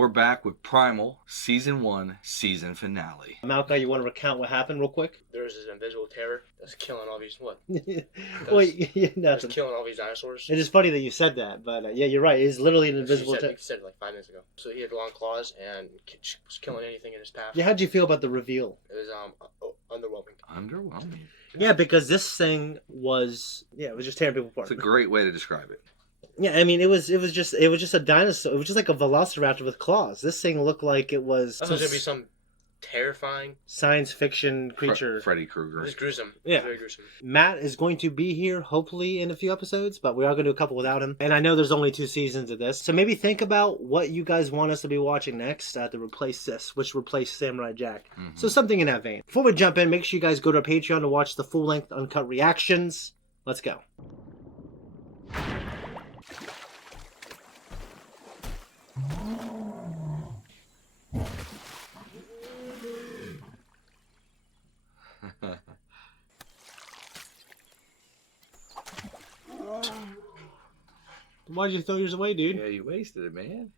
We're back with Primal, Season 1, Season Finale. Malka, you want to recount what happened real quick? There's this invisible terror that's killing all these, what? Wait, That's nothing. killing all these dinosaurs. It is funny that you said that, but yeah, you're right. It's literally an invisible terror. You said it like 5 minutes ago. So he had long claws and was killing anything in his path. Yeah, how'd you feel about the reveal? It was underwhelming. Underwhelming? Yeah, because this thing was, it was just tearing people apart. It's a great way to describe it. Yeah, I mean, it was just a dinosaur. It was just like a velociraptor with claws. This thing looked like it was. I thought it was gonna be some terrifying science fiction creature. Freddy Krueger. It was gruesome. Yeah. It was very gruesome. Matt is going to be here hopefully in a few episodes, but we are going to do a couple without him. And I know there's only 2 seasons of this, so maybe think about what you guys want us to be watching next to replace this, which replaced Samurai Jack. Mm-hmm. So something in that vein. Before we jump in, make sure you guys go to our Patreon to watch the full-length uncut reactions. Let's go. Why'd you throw yours away, dude? Yeah, you wasted it, man.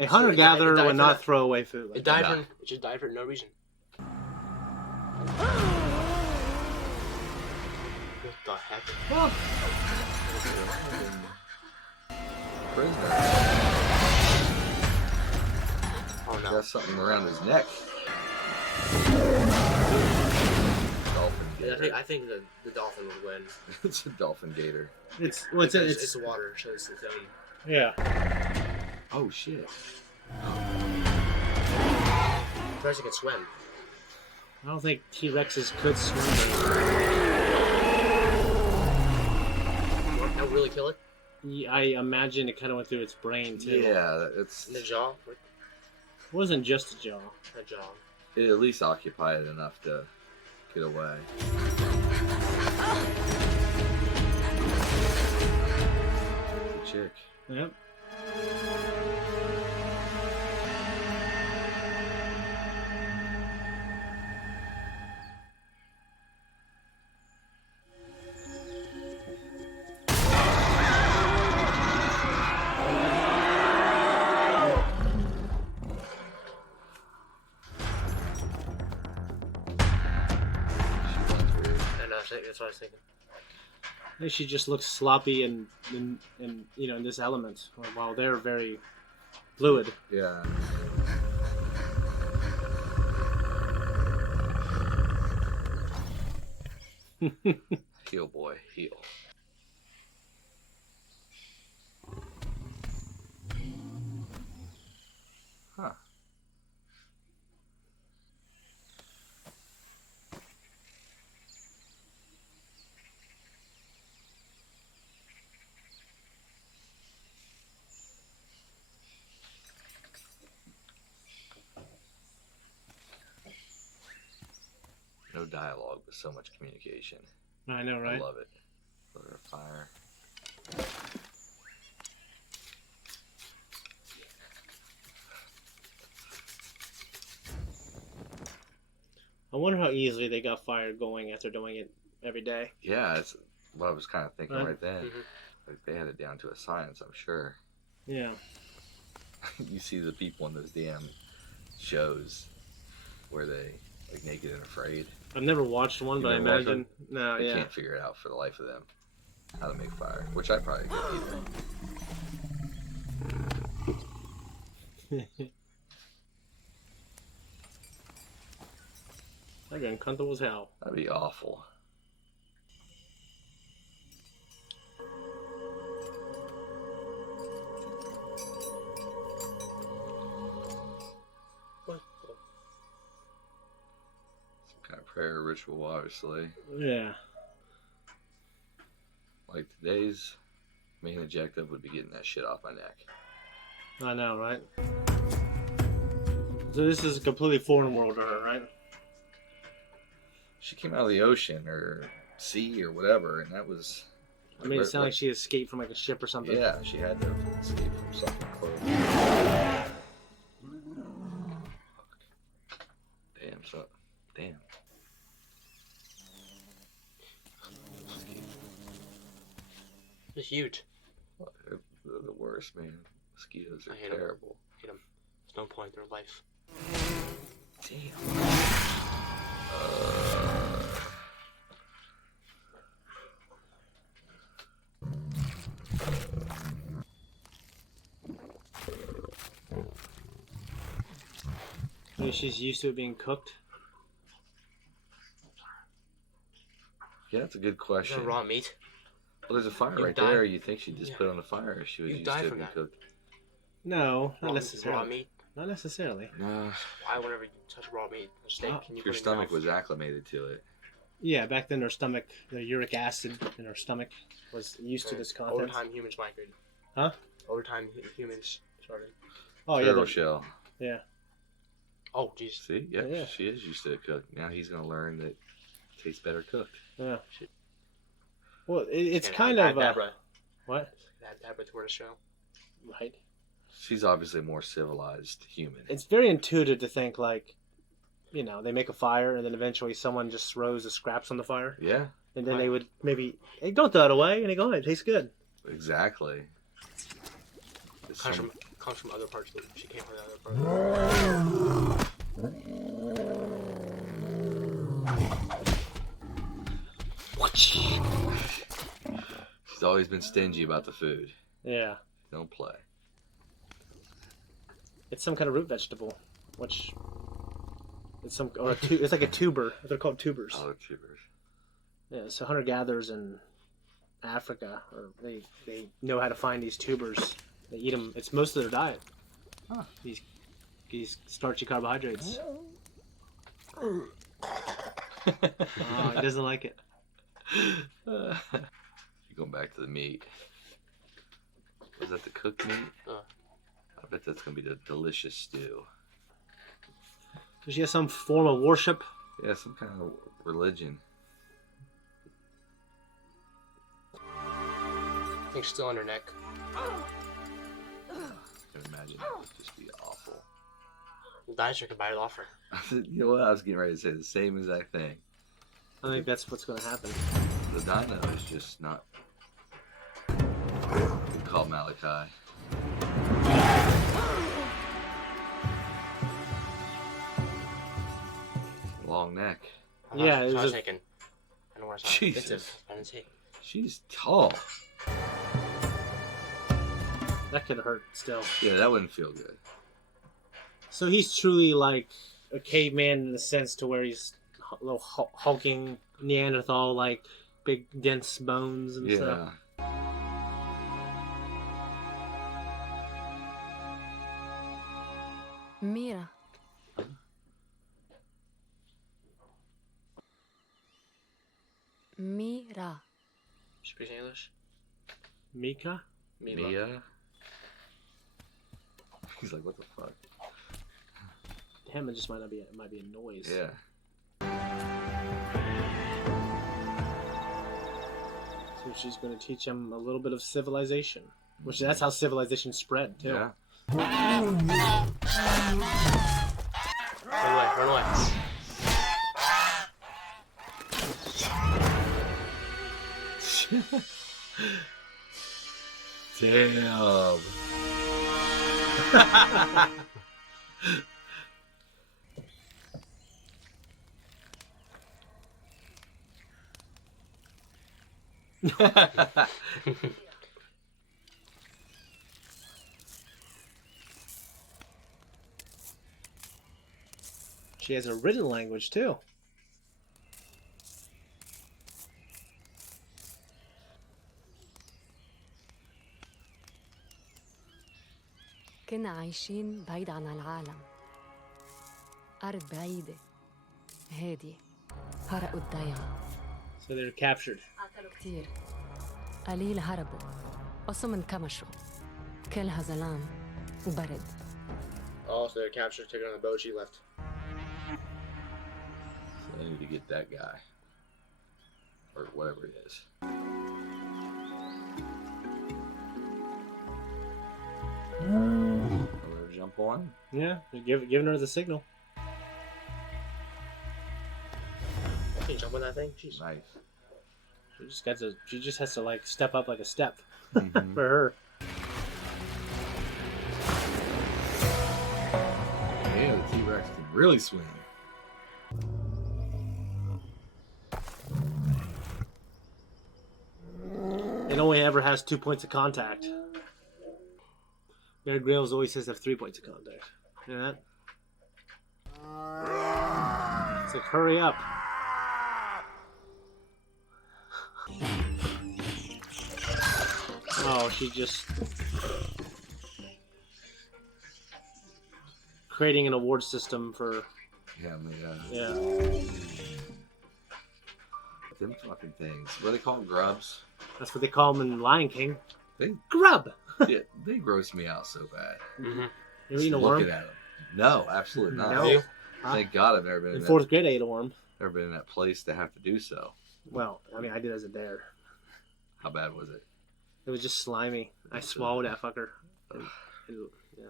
A hunter-gatherer would not throw away food. It just died for no reason. What the heck? Prisoner. Oh no. Got something around his neck. Dolphin gator. I think the dolphin would win. It's a dolphin gator. It's the water, so it's its own. Yeah. Oh shit. Tries to swim. I don't think T-Rexes could swim. That would really kill it? I imagine it kind of went through its brain too. Yeah, it's. In the jaw? It wasn't just a jaw. A jaw. It at least occupied it enough to get away. The chick. Yep. That's what I was thinking. I think she just looks sloppy and in this element, while they're very fluid. Yeah. Heal, boy, heal. Huh. No dialogue, but so much communication. I know, right? I love it. Pillar of fire. I wonder how easily they got fire going after doing it every day. Yeah, that's what I was kind of thinking right then. Mm-hmm. Like they had it down to a science, I'm sure. Yeah. You see the people in those damn shows where they like Naked and Afraid. I've never watched one, but I never watched imagine. No, They yeah. can't figure it out for the life of them how to make fire, which I probably could either. I get uncomfortable as hell. That'd be awful. What? Some kind of prayer ritual, obviously. Yeah. Like today's main objective would be getting that shit off my neck. I know, right? So this is a completely foreign world to her, right? She came out of the ocean or sea or whatever, and that was. I mean, it sounded like she escaped from like a ship or something. Yeah, she had to escape from something close. Damn. It's huge. They're the worst, man. Mosquitoes are I hate 'em. terrible. Hit him. There's no point in their life. Damn. Maybe she's used to it being cooked. Yeah, that's a good Is question. that raw meat? Well, there's a fire You right die- there. You think she'd just put it on the fire if she was You used die to it from being that. cooked. No, not Raw necessarily. meat? Not necessarily. Nah, Why, whenever you touch raw meat, a steak, Oh, can you if your put it in stomach your was acclimated to it. Yeah, back then her stomach, the uric acid in her stomach was used mouth? to this Over content. time, humans migrated. Huh? Over time, humans started. Oh yeah, Turtle the- shell. yeah. Oh, jeez. See? Yep, Yeah. she is used to it cooked. Now he's going to learn that it tastes better cooked. Yeah. Well, it's And kind of Abra. what? Abra tortoise shell. Right. She's obviously a more civilized human. It's very intuitive to think like, you know, they make a fire and then eventually someone just throws the scraps on the fire, Yeah, and then they would maybe, hey, don't throw it away, and they go, oh, it tastes good. exactly. It's Comes some- from other parts of the. She came from the other part. She's always been stingy about the food. Yeah. Don't play. It's some kind of root vegetable, which it's some or it's like a tuber. They're called tubers. Oh, tubers. Yeah, so hunter gatherers in Africa, or they know how to find these tubers. They eat them. It's most of their diet. Huh. These starchy carbohydrates. Oh, he doesn't like it. You're going back to the meat. Was that the cooked meat? I bet that's going to be the delicious stew. So she has some form of worship. Yeah, some kind of religion. I think she's still on her neck. I can imagine that would just be awful. The dinosaur could bite it off her. You know what? I was getting ready to say the same exact thing. I think that's what's going to happen. The dino is just not. We call Malachi. Long neck. Yeah, I it was was thinking. I don't want to Jesus. sound offensive. I didn't say. She's tall. That could hurt still. Yeah, that wouldn't feel good. So he's truly like a caveman in the sense to where he's a little hulking Neanderthal, like big dense bones and stuff. Yeah. Mira. Mira. Speaks English. Mika? Mia. He's like, what the fuck? Damn, it just might be a noise. Yeah. So she's going to teach him a little bit of civilization, which that's how civilization spread too. Yeah. Run away, run away. Damn. She has a written language too. كنا عايشين بعيد عن العالم. أرض بعيدة هادية هرقوا الضيعة. So they're captured. قتلوا كتير قليل هربوا قصهم انكمشوا كلها ظلام وبرد. Oh, so they're captured, taken on the boat. She left. So I need to get that guy. Or whatever it is. Let her jump on. Yeah, they're giving her the signal. Can you jump on that thing? Jeez. Nice. She just has to like step up like a step Mhm. for her. really swing. It only ever has 2 points of contact. Bear Grylls always says they have 3 points of contact. You know that? It's like, hurry up. Oh, she just... creating an award system for... Yeah, Yeah. Them fucking things. What do they call them? Grubs? That's what they call them in Lion King. They Grub! yeah, they gross me out so bad. Mm-hmm. You ever eaten a Just worm? looking at them. No, absolutely not. No. Thank God I've never been In in 4th grade, I ate a worm. never been in that place to have to do so. Well, I mean, I did as a dare. How bad was it? It was just slimy. I swallowed that fucker. Yeah.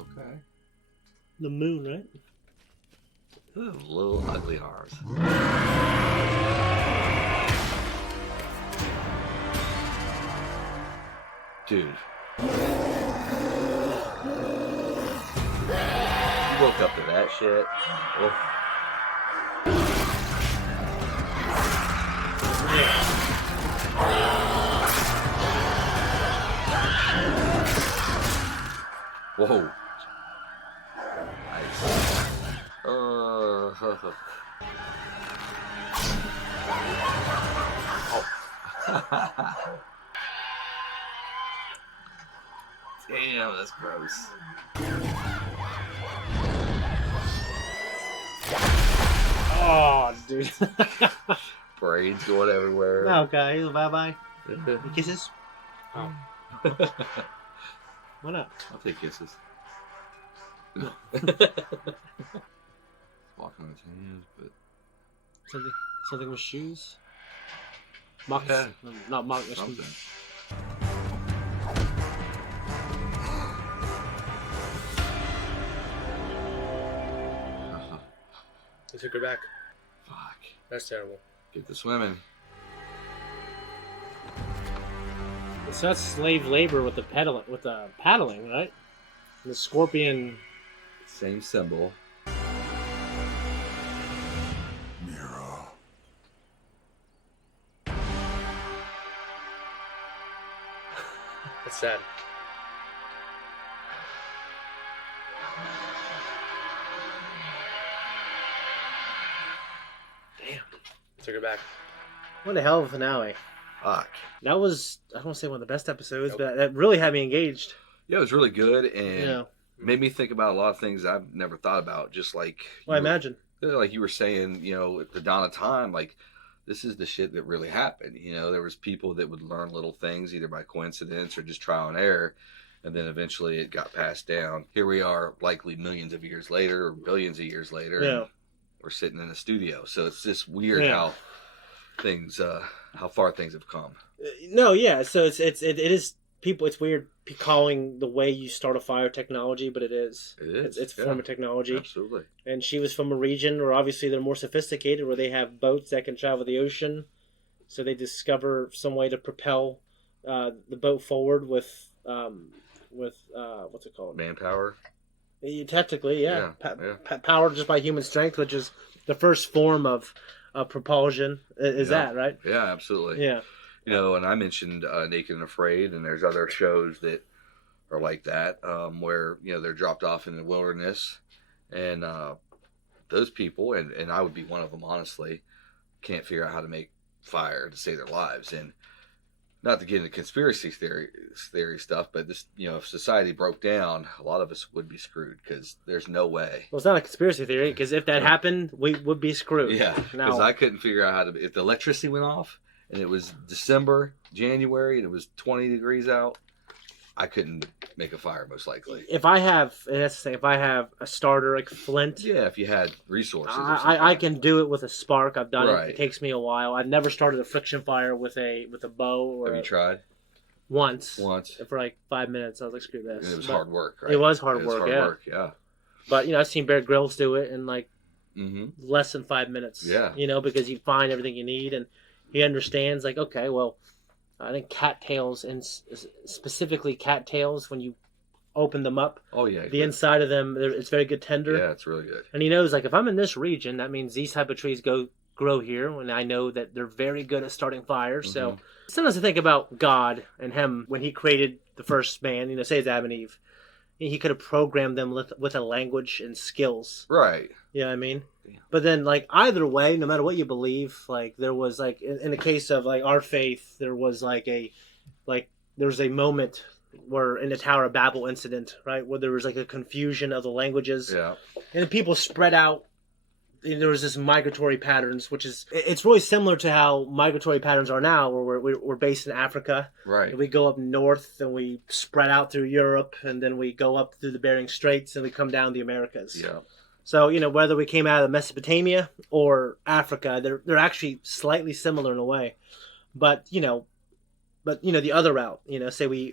Okay. The moon, right? Ooh, little ugly arms. Dude. You woke up to that shit. Oh. Whoa. Nice. Damn, that's gross. Oh, dude. Brains going everywhere. Okay, bye-bye. Kisses? Oh. Why not? I'll take kisses. Walking on his hands, but Something with shoes? Mock, Yeah. Not mock. something. They took her back. Fuck. That's terrible. Get to swimming. So that's slave labor with the paddling, right? The scorpion. Same symbol. That's sad. Damn. Took her back. What a hell of a finale. Fuck. That was, I don't want to say one of the best episodes, Nope. but that really had me engaged. Yeah, it was really good and You know, made me think about a lot of things I've never thought about. Just like well, I you were- imagine. like you were saying, you know, at the dawn of time, like this is the shit that really happened. You know, there was people that would learn little things either by coincidence or just trial and error, and then eventually it got passed down. Here we are, likely millions of years later or billions of years later. Yeah. And we're sitting in a studio, so it's just weird Yeah. how things, how far things have come. No, yeah. So it is people. It's weird calling the way you start a fire technology, but it is. It is. It's a yeah, form of technology. Absolutely. And she was from a region where obviously they're more sophisticated, where they have boats that can travel the ocean. So they discover some way to propel the boat forward with what's it called? Manpower. Technically, yeah. Yeah, Powered just by human strength, which is the first form of propulsion. Is Yeah. that right? Yeah, absolutely. Yeah. You know, and I mentioned Naked and Afraid, and there's other shows that are like that, where, you know, they're dropped off in the wilderness, and those people, and I would be one of them, honestly, can't figure out how to make fire to save their lives. And not to get into conspiracy theory stuff, but this, you know, if society broke down, a lot of us would be screwed because there's no way. Well, it's not a conspiracy theory, because if that happened, we would be screwed. Yeah, because Now, I couldn't figure out how to. If the electricity went off and it was December, January, and it was 20 degrees out, I couldn't make a fire, most likely. if I have, and that's the thing, if I have a starter like flint, Yeah, if you had resources. or I something. can do it with a spark. I've done it. Right. It takes me a while. I've never started a friction fire with a bow or Have you tried once. once? For like 5 minutes. I was like, screw this. And it was But hard work, right? It was hard work, yeah. Yeah. But you know, I've seen Bear Grylls do it in like Mm-hmm. less than 5 minutes. Yeah. You know, because you find everything you need and he understands. Like, okay, well, I think cattails and specifically cattails, when you opened them up. Oh yeah. The inside of them, it's very good tender. Yeah, it's really good. And he knows, like, if I'm in this region, that means these type of trees grow here, and I know that they're very good at starting fire. Mm-hmm. So sometimes I think about God and him when he created the first man, say it's Adam and Eve. He could have programmed them with a language and skills. Right. You know what I mean? Yeah. But then, like, either way, no matter what you believe, like, there was, like, in the case of, like, our faith, there was, there was a moment where in the Tower of Babel incident, right, where there was, like, a confusion of the languages. Yeah. And the people spread out. There was this migratory patterns, which is, it's really similar to how migratory patterns are now, where we're based in Africa. Right. And we go up north and we spread out through Europe, and then we go up through the Bering Straits and we come down the Americas. Yeah. So, whether we came out of Mesopotamia or Africa, they're actually slightly similar in a way. But the other route, say we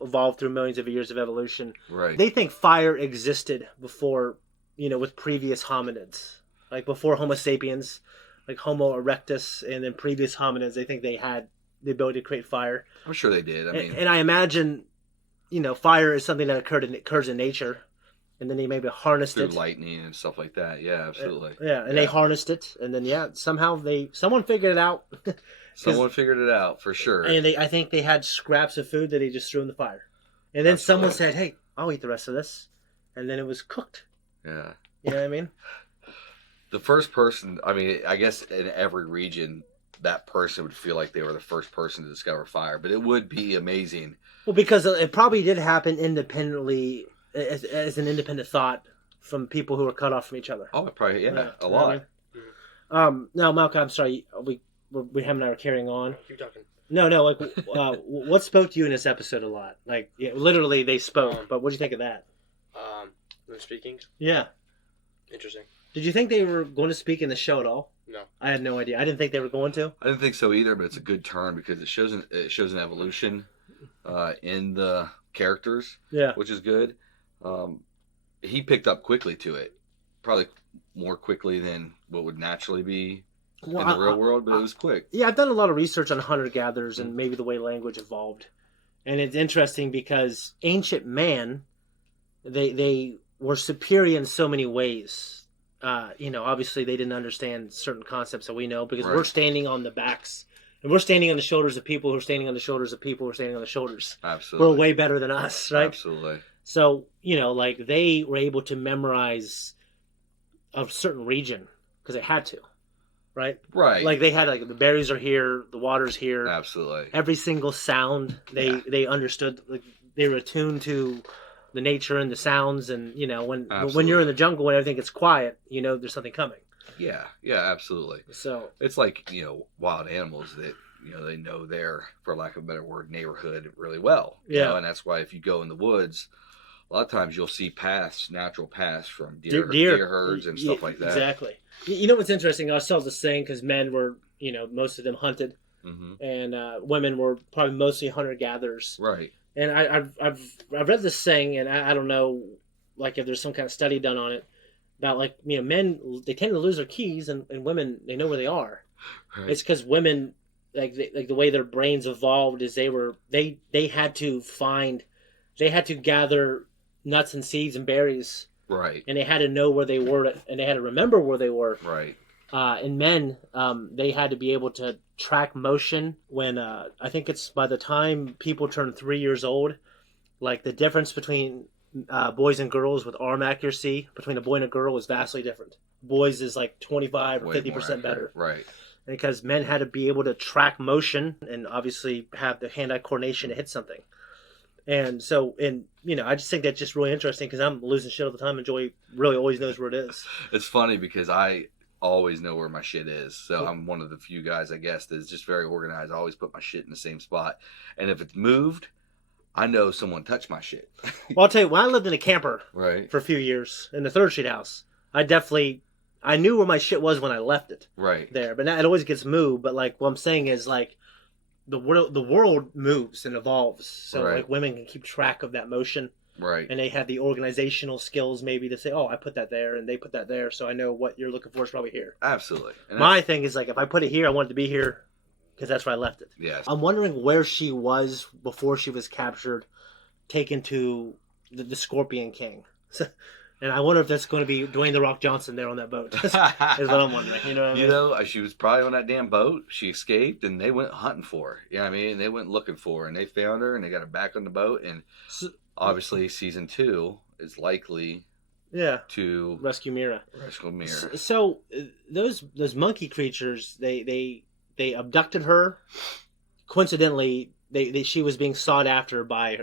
evolved through millions of years of evolution. Right. They think fire existed before, with previous hominids. Like before Homo sapiens, like Homo erectus, and then previous hominids, they think they had the ability to create fire. I'm sure they did. And I imagine, fire is something that occurs in nature, and then they maybe harnessed through it. Lightning and stuff like that. Yeah, absolutely. They harnessed it, and then somehow someone figured it out. Someone figured it out for sure. And I think they had scraps of food that they just threw in the fire, and then someone said, "Hey, I'll eat the rest of this," and then it was cooked. Yeah. You know what I mean? The first person, I guess in every region, that person would feel like they were the first person to discover fire, but it would be amazing. Well, because it probably did happen independently, as an independent thought from people who were cut off from each other. Oh, probably, a lot. Now, Malcolm, I'm sorry, we him and I were carrying on. Keep talking. No, like, what spoke to you in this episode a lot? Like, literally, they spoke, but what do you think of that? Them speaking? Yeah. Interesting. Did you think they were going to speak in the show at all? No. I had no idea. I didn't think they were going to. I didn't think so either, but it's a good turn because it shows an evolution in the characters, which is good. He picked up quickly to it, probably more quickly than what would naturally be in the real world, but it was quick. Yeah, I've done a lot of research on hunter-gatherers and maybe the way language evolved. And it's interesting because ancient man, they were superior in so many ways. Obviously they didn't understand certain concepts that we know because we're standing on the backs and we're standing on the shoulders of people who are standing on the shoulders of people who are standing on the shoulders. Absolutely. We're way better than us, right? Absolutely. So, they were able to memorize a certain region because they had to, right? Right. Like they had, like, the berries are here, the water's here. Absolutely. Every single sound they understood, like they were attuned to the nature and the sounds, and when you're in the jungle and everything gets quiet, there's something coming. Yeah, absolutely. So it's like wild animals that they know their, for lack of a better word, neighborhood really well. And that's why if you go in the woods, a lot of times you'll see natural paths from deer herds and stuff like that. Exactly. What's interesting? I saw this saying because men were most of them hunted, and women were probably mostly hunter gatherers. Right. And I've read this saying, and I don't know, like if there's some kind of study done on it about like men, they tend to lose their keys, and women, they know where they are. Right. It's because women, like the way their brains evolved is they had to gather nuts and seeds and berries. Right. And they had to know where they were, and they had to remember where they were. Right. And men, they had to be able to track motion when, I think it's by the time people turn 3 years old, like the difference between boys and girls with arm accuracy between a boy and a girl is vastly different. Boys is like 25 or 50% better. Right. Because men had to be able to track motion and obviously have the hand-eye coordination to hit something. And so, I just think that's just really interesting because I'm losing shit all the time and Joey really always knows where it is. It's funny because I always know where my shit is. So I'm one of the few guys, I guess, that's just very organized. I always put my shit in the same spot. And if it's moved, I know someone touched my shit. Well, I'll tell you, when I lived in a camper for a few years in the ThirdStreet house, I knew where my shit was when I left it. Right. There. But now it always gets moved. But like what I'm saying is like the world moves and evolves. So like women can keep track of that motion. Right. And they have the organizational skills maybe to say, oh, I put that there and they put that there, so I know what you're looking for is probably here. Absolutely. And my thing is like if I put it here, I want it to be here because that's where I left it. Yes. I'm wondering where she was before she was captured, taken to the Scorpion King. And I wonder if that's going to be Dwayne the Rock Johnson there on that boat. Is what I'm wondering. You know what I mean? You know, she was probably on that damn boat. She escaped, and they went hunting for her. You know what I mean? They went looking for her, and they found her, and they got her back on the boat. And obviously, season 2 is likely to rescue Mira. So those monkey creatures, they abducted her. Coincidentally, she was being sought after by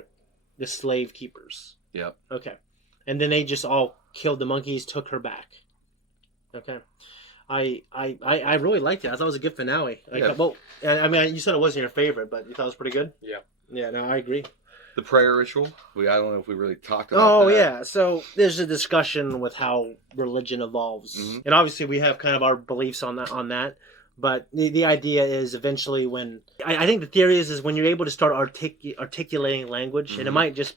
the slave keepers. Yep. Okay. And then they just all killed the monkeys, took her back. Okay. I really liked it. I thought it was a good finale. Well, I mean, you said it wasn't your favorite, but you thought it was pretty good? Yeah. Yeah, no, I agree. The prayer ritual. I don't know if we really talked about that. Oh, yeah. So there's a discussion with how religion evolves. Mm-hmm. And obviously we have kind of our beliefs on that. But the idea is eventually when... I think the theory is when you're able to start articulating language, and it might just...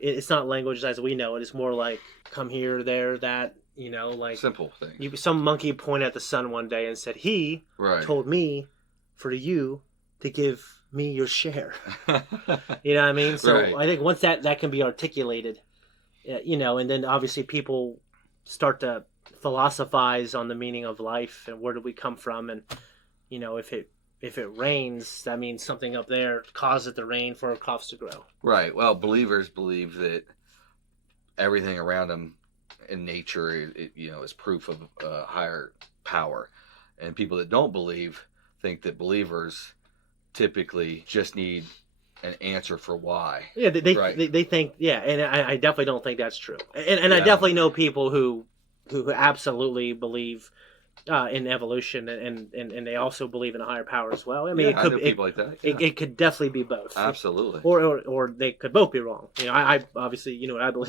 It's not language as we know it. It's more like come here, there, that, you know, like... Simple thing. Some monkey pointed at the sun one day and said, he told me for you to give me your share. You know what I mean? So I think once that can be articulated, you know, and then obviously people start to philosophize on the meaning of life and where do we come from, and you know, if it rains, that means something up there caused it to rain for our crops to grow. Right. Well, believers believe that everything around them in nature, is proof of higher power, and people that don't believe think that believers typically just need an answer for why. Yeah, they think, and I definitely don't think that's true. And I definitely know people who absolutely believe in evolution, and they also believe in a higher power as well. I mean, I know people like that. Yeah. It could definitely be both. Absolutely. Or they could both be wrong. You know, I obviously, you know what I believe.